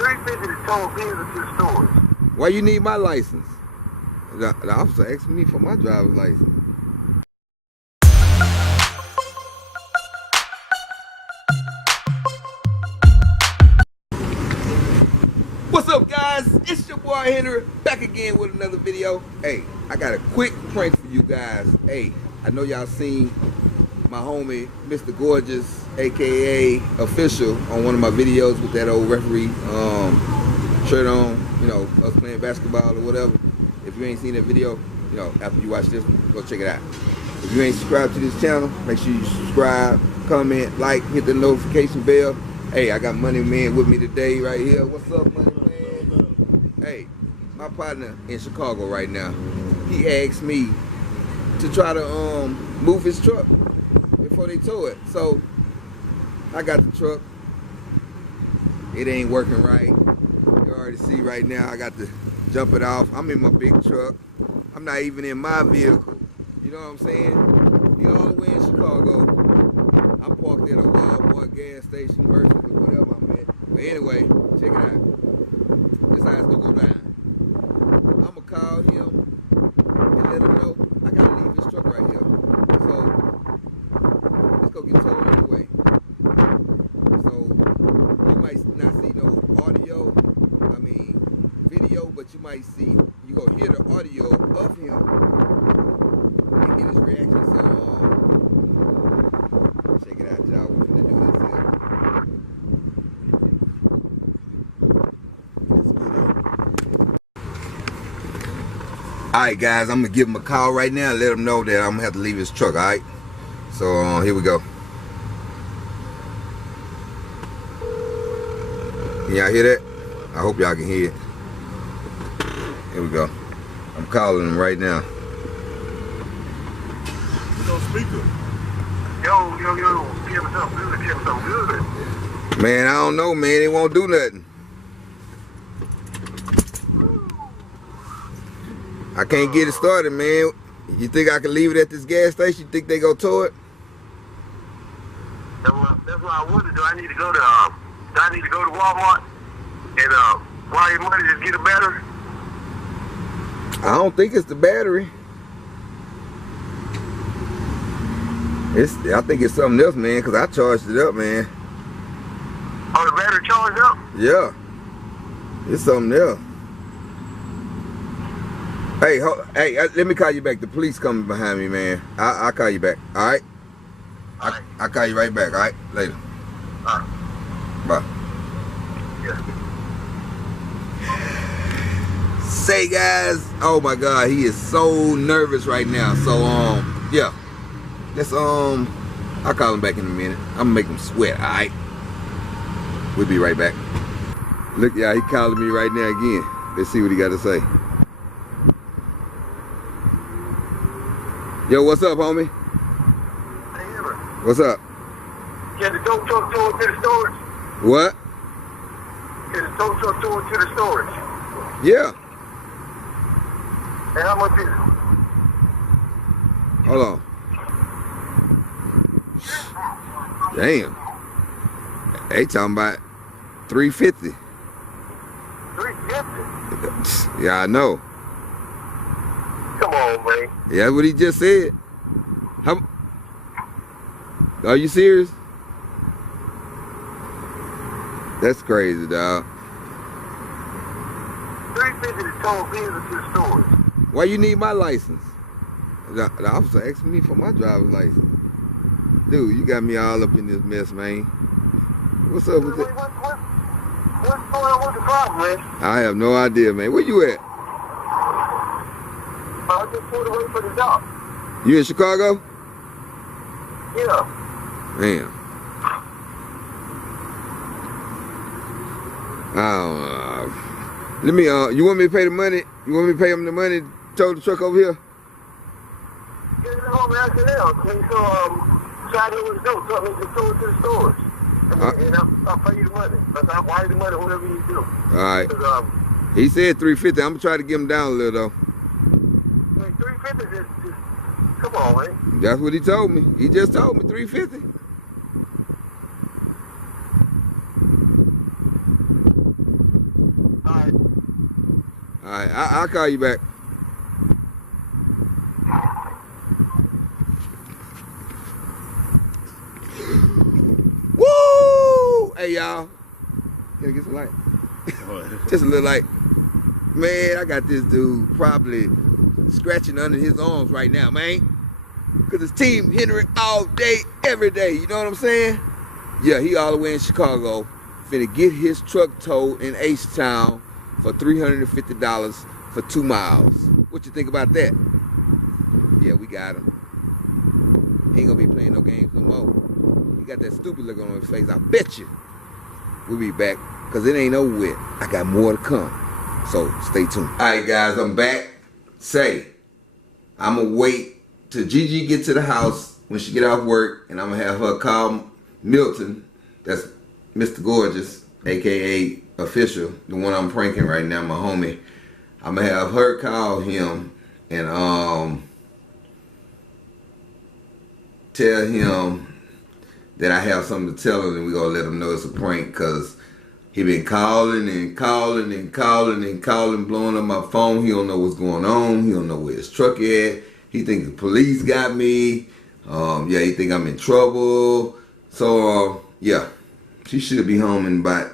350 to tow vehicles to the stores. Why you need my license? The officer asked me for my driver's license. What's up, guys? It's your boy Henry, back again with another video. Hey, I got a quick prank for you guys. Hey, I know y'all seen my homie Mr. Gorgeous, aka Official, on one of my videos with that old referee shirt on, you know, us playing basketball or whatever. If you ain't seen that video, you know, after you watch this one, go check it out. If you ain't subscribed to this channel, make sure you subscribe, comment, like, hit the notification bell. Hey, I got Money Man with me today right here. What's up, Money Man? Hey, my partner in Chicago right now, he asked me to try to move his truck before they tow it. So I got the truck. It ain't working right. You already see right now I got to jump it off. I'm in my big truck. I'm not even in my vehicle. You know what I'm saying? He all the way in Chicago. I'm parked at a Walmart gas station versus or whatever I'm at. But anyway, check it out. This how it's gonna go down. I'ma call him and let him know I gotta leave his truck right here. So let's go get towed anyway. So you might not see no video, but you might see, you gonna hear the audio of him and get his reaction. So check it out, y'all. We're gonna do this here. Let's get it. Alright guys, I'm gonna give him a call right now and let him know that I'm gonna have to leave his truck, alright? So here we go. Can y'all hear that? I hope y'all can hear it. Here we go. I'm calling him right now. It's on speaker. Yo, give us something good. Man, I don't know, man. They won't do nothing. I can't get it started, man. You think I can leave it at this gas station? You think they go tow it? That's what I want to do. I need to go to Walmart and wire your money, just get a battery. I don't think it's the battery. I think it's something else, man, because I charged it up, man. Oh, the battery charged up? Yeah. It's something else. Hey, let me call you back. The police coming behind me, man. I'll call you back, all right? I'll call you right back, all right? Later. All right. Bye. Yeah. Say guys, oh my god, he is so nervous right now. So yeah, let's I'll call him back in a minute. I'm gonna make him sweat. All right, we'll be right back. Look, y'all, he calling me right now again. Let's see what he got to say. Yo, what's up, homie? Hey, what's up? get the tow truck towed to the storage. What? Get the tow truck towed to the storage. Yeah. And how much is it? Hold on. Damn. They talking about 350. 350? Yeah, I know. Come on, man. Yeah, that's what he just said. How? Are you serious? That's crazy, dog. 350 to tow vehicles to the storage. Why you need my license? The officer asked me for my driver's license. Dude, you got me all up in this mess, man. What's up with it? What's going on with the problem, man? I have no idea, man. Where you at? I just pulled away for the job. You in Chicago? Yeah. Damn. Let me, you want me to pay the money? You want me to pay him the money to tow the truck over here? Yeah, you know, man, I said, so, try to do what you do. So, just tow it to the stores. And I'll pay you the money. I'll wire the money, whatever you do. All right. He said 350. I'm going to try to get him down a little, though. Wait, 350 just, come on, man. That's what he told me. He just told me 350. right. All right, I'll call you back. Woo! Hey, y'all. Can I get some light? Just a little light. Man, I got this dude probably scratching under his arms right now, man. Because it's Team Henry all day, every day. You know what I'm saying? Yeah, he all the way in Chicago. Finna get his truck towed in H-Town for $350 for 2 miles. What you think about that? Yeah, we got him. He ain't gonna be playing no games no more. He got that stupid look on his face, I bet you. We'll be back, because it ain't over with. I got more to come. So, stay tuned. Alright guys, I'm back. I'm gonna wait till Gigi get to the house when she get off work, and I'm gonna have her call Milton, that's Mr. Gorgeous, aka Official, the one I'm pranking right now, my homie. I'm gonna have her call him and tell him that I have something to tell him, and we gonna let him know it's a prank, cause he been calling and calling and calling and calling, blowing up my phone. He don't know what's going on. He don't know where his truck at. He think the police got me. Yeah, he think I'm in trouble. So yeah, she should be home in about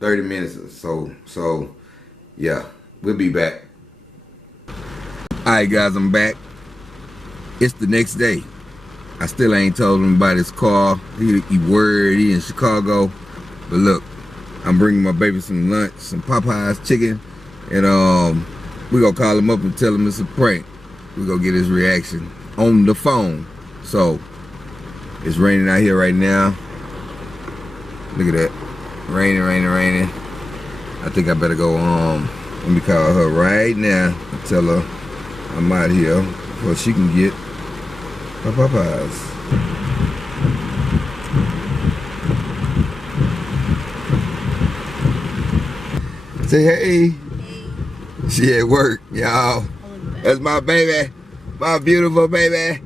30 minutes or so. So yeah, we'll be back. Alright guys, I'm back. It's the next day. I still ain't told him about his car. He worried, he in Chicago. But look, I'm bringing my baby some lunch, some Popeyes chicken, and we gonna call him up and tell him it's a prank. We gonna get his reaction on the phone. So, it's raining out here right now. Look at that, raining, raining, raining. I think I better go let me call her right now and tell her I'm out here before she can get her Popeyes. Say hey. Hey. She at work, y'all. That's my baby. My beautiful baby.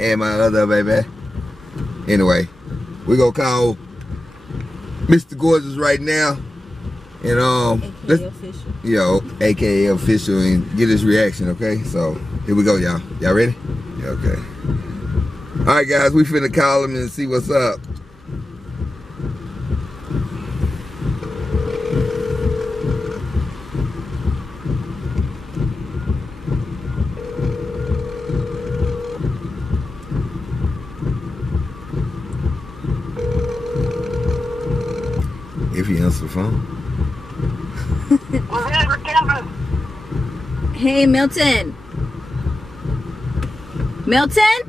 And my other baby. Anyway, we gonna call Mr. Gorgeous right now. And AKA Official. Yo, AKA Official, and get his reaction, okay? So here we go, y'all. Y'all ready? Yeah, okay. Alright guys, we finna call him and see what's up. If he answers the phone. What's happening, Kevin? Hey, Milton. Milton?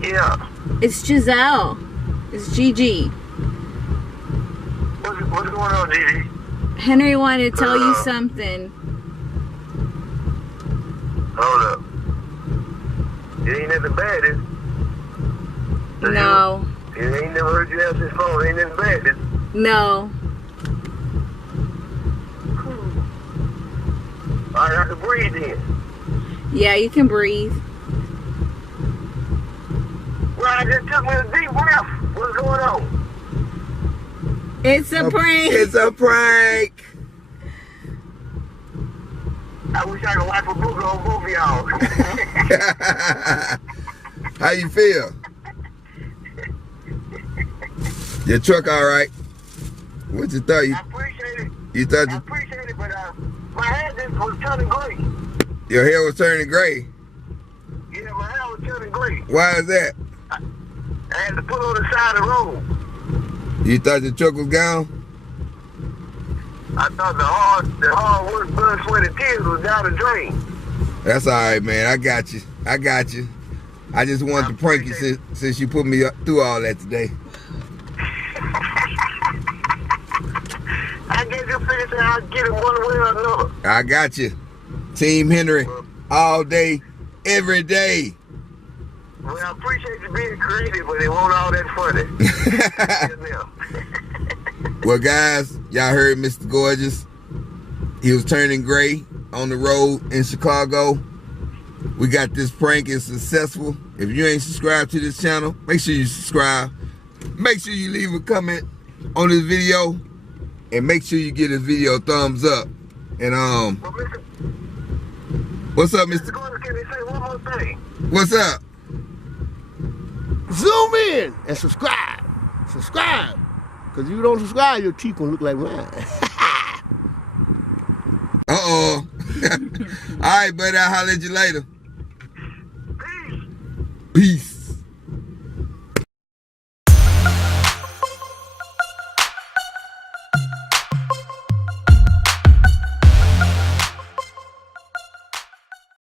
Yeah. It's Giselle. It's Gigi. What's going on, Gigi? Henry wanted to tell you something. Hold up. It ain't nothing bad, is it? No. It ain't never heard you answer his phone. It ain't nothing bad, is it? No. Alright, I can breathe in. Yeah, you can breathe. Well, I just took me a deep breath. What's going on? It's a prank. It's a prank. I wish I could wipe a booger on both of y'all. How you feel? Your truck all right? What you thought? I appreciate it. You thought I appreciate it, but my hair just was turning gray. your hair was turning gray? Yeah, my hair was turning gray. Why is that? I had to put on the side of the road. You thought your truck was gone? I thought the hard work, blood, sweat, and tears was down the drain. That's all right, man. I got you. I got you. I just wanted to prank you since you put me through all that today. I guess you figured I'd get it one way or another. I got you. Team Henry, all day, every day. Well, I appreciate you being creative, but it won't all that funny. Well, guys, y'all heard Mr. Gorgeous. He was turning gray on the road in Chicago. We got this prank is successful. If you ain't subscribed to this channel, make sure you subscribe. Make sure you leave a comment on this video. And make sure you give this video a thumbs up. And Well, Mr. what's up, Mr. Mr. Gordon, can you say one more thing? What's up? Zoom in and subscribe. Subscribe. Because if you don't subscribe, your teeth gonna look like mine. Uh-oh. All right, buddy. I'll holler at you later. Peace. Peace.